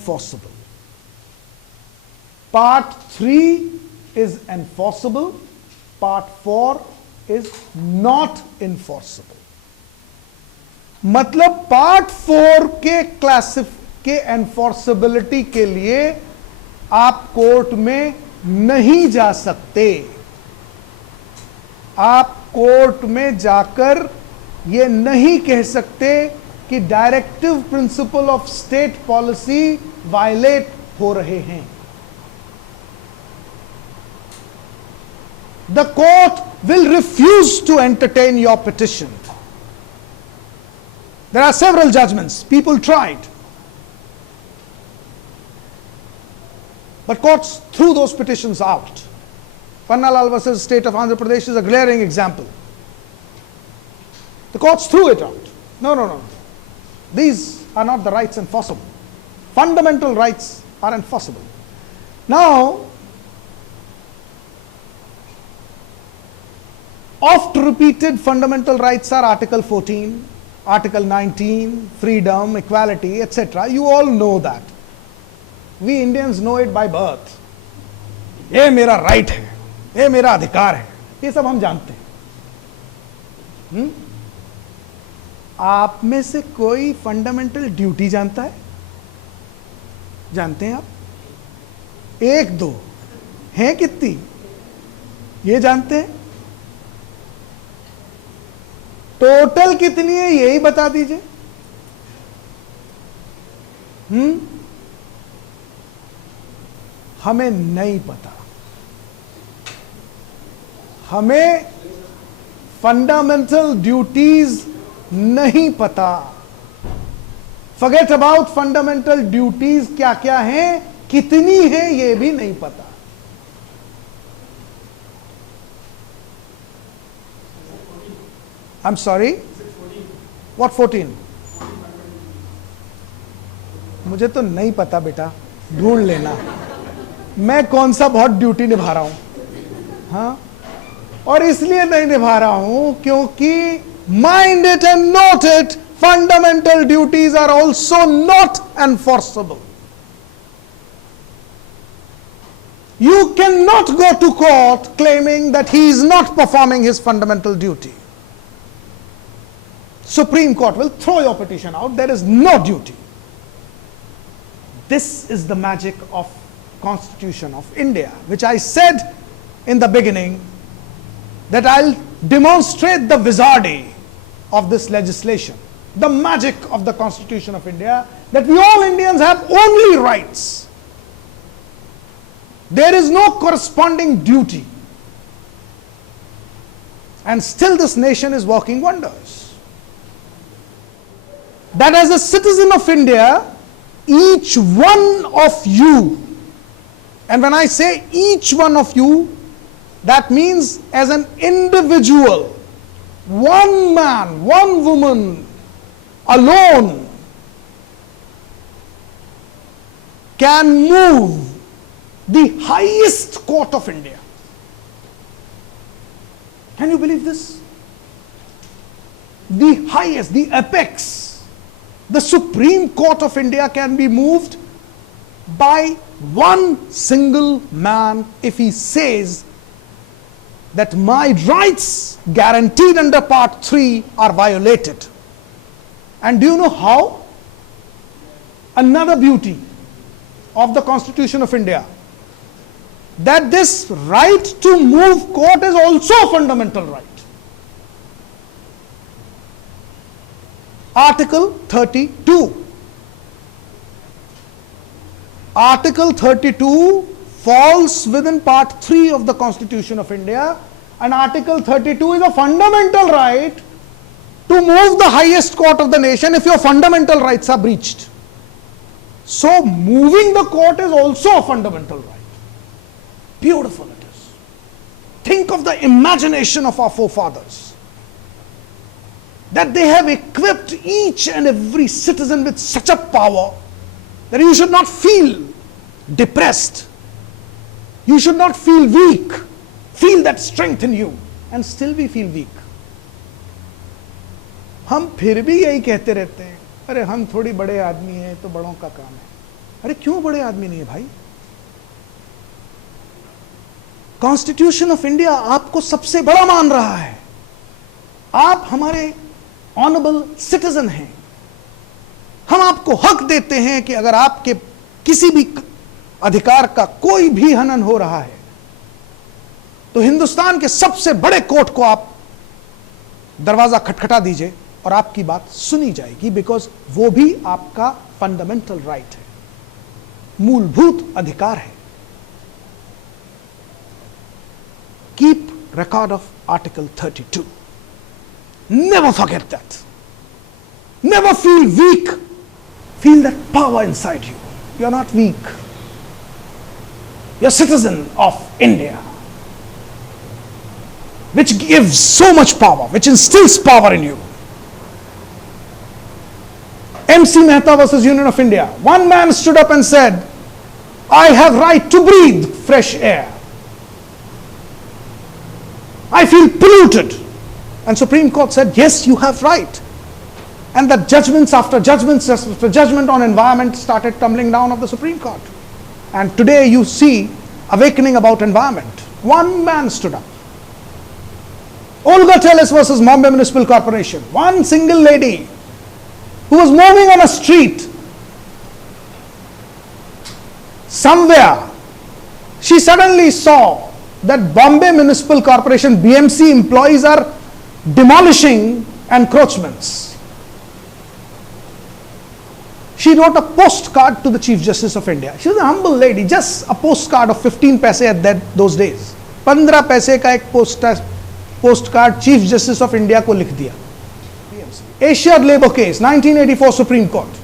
enforceable. Part 3 is enforceable. Part 4 is not enforceable. मतलब part 4 के enforceability के लिए आप कोर्ट में नहीं जा सकते. आप कोर्ट में जाकर ये नहीं कह सकते कि directive principle of state policy violate हो रहे हैं. The court will refuse to entertain your petition. There are several judgments. People tried. But courts threw those petitions out. Pannalal versus State of Andhra Pradesh is a glaring example. The courts threw it out. No. These are not the rights enforceable. Fundamental rights are enforceable. Now, oft repeated fundamental rights are Article 14, Article 19, freedom, equality, etc. You all know that. We Indians know it by birth. ये मेरा right है, ये मेरा अधिकार है, ये सब हम जानते हैं. आप में से कोई फंडामेंटल ड्यूटी जानता है? जानते हैं आप? 1 2 हैं कितनी? ये जानते हैं? टोटल कितनी है यही बता दीजिए. हमें नहीं पता. हमें फंडामेंटल ड्यूटीज नहीं पता. फॉरगेट अबाउट फंडामेंटल ड्यूटीज क्या क्या हैं, कितनी है ये भी नहीं पता. I'm sorry? What 14? मुझे तो नहीं पता बेटा, ढूंढ लेना. मैं कौन सा बहुत ड्यूटी निभा रहा हूं. हाँ, और इसलिए नहीं निभा रहा हूं क्योंकि mind it and note it, fundamental duties are also not enforceable. You cannot go to court claiming that he is not performing his fundamental duty. Supreme Court will throw your petition out. There is no duty. This is the magic of Constitution of India, which I said in the beginning that I'll demonstrate the wizardry of this legislation, the magic of the Constitution of India, that we all Indians have only rights. There is no corresponding duty. And still this nation is working wonders. That as a citizen of India, each one of you, and when I say each one of you, that means as an individual, one man, one woman alone can move the highest court of India. Can you believe this? The highest, the apex. The Supreme Court of India can be moved by one single man if he says that my rights guaranteed under Part 3 are violated. And do you know how? Another beauty of the Constitution of India, that this right to move court is also a fundamental right. Article 32. Article 32 falls within Part 3 of the Constitution of India, and Article 32 is a fundamental right to move the highest court of the nation if your fundamental rights are breached. So moving the court is also a fundamental right. Beautiful it is. Think of the imagination of our forefathers, that they have equipped each and every citizen with such a power that you should not feel depressed. You should not feel weak. Feel that strength in you, and still we feel weak. हम फिर भी यही कहते रहते हैं, अरे हम थोड़ी बड़े आदमी हैं तो बड़ों का काम है. अरे क्यों बड़े आदमी नहीं है भाई? कॉन्स्टिट्यूशन ऑफ इंडिया आपको सबसे बड़ा मान रहा है। आप हमारे ऑनरेबल सिटीजन हैं। हम आपको हक देते हैं कि अगर आपके किसी भी अधिकार का कोई भी हनन हो रहा है तो हिंदुस्तान के सबसे बड़े कोर्ट को आप दरवाजा खटखटा दीजिए और आपकी बात सुनी जाएगी, बिकॉज वो भी आपका फंडामेंटल राइट है, मूलभूत अधिकार है। Keep record of Article 32. Never forget that. Never feel weak. Feel that power inside you. You are not weak. You are a citizen of India, which gives so much power, which instills power in you. MC Mehta versus Union of India. One man stood up and said, I have right to breathe fresh air. I feel polluted. And Supreme Court said, yes, you have right. And the judgments after judgments after judgment on environment started tumbling down of the Supreme Court. And today you see awakening about environment. One man stood up. Olga Tellis versus Bombay Municipal Corporation. One single lady who was moving on a street somewhere, she suddenly saw that Bombay Municipal Corporation BMC employees are demolishing encroachments. She wrote a postcard to the Chief Justice of India. She was a humble lady, just a postcard of 15 paise at those days. 15 paise का एक postcard Chief Justice of India को लिख दिया. Asia Labour Case, 1984 Supreme Court.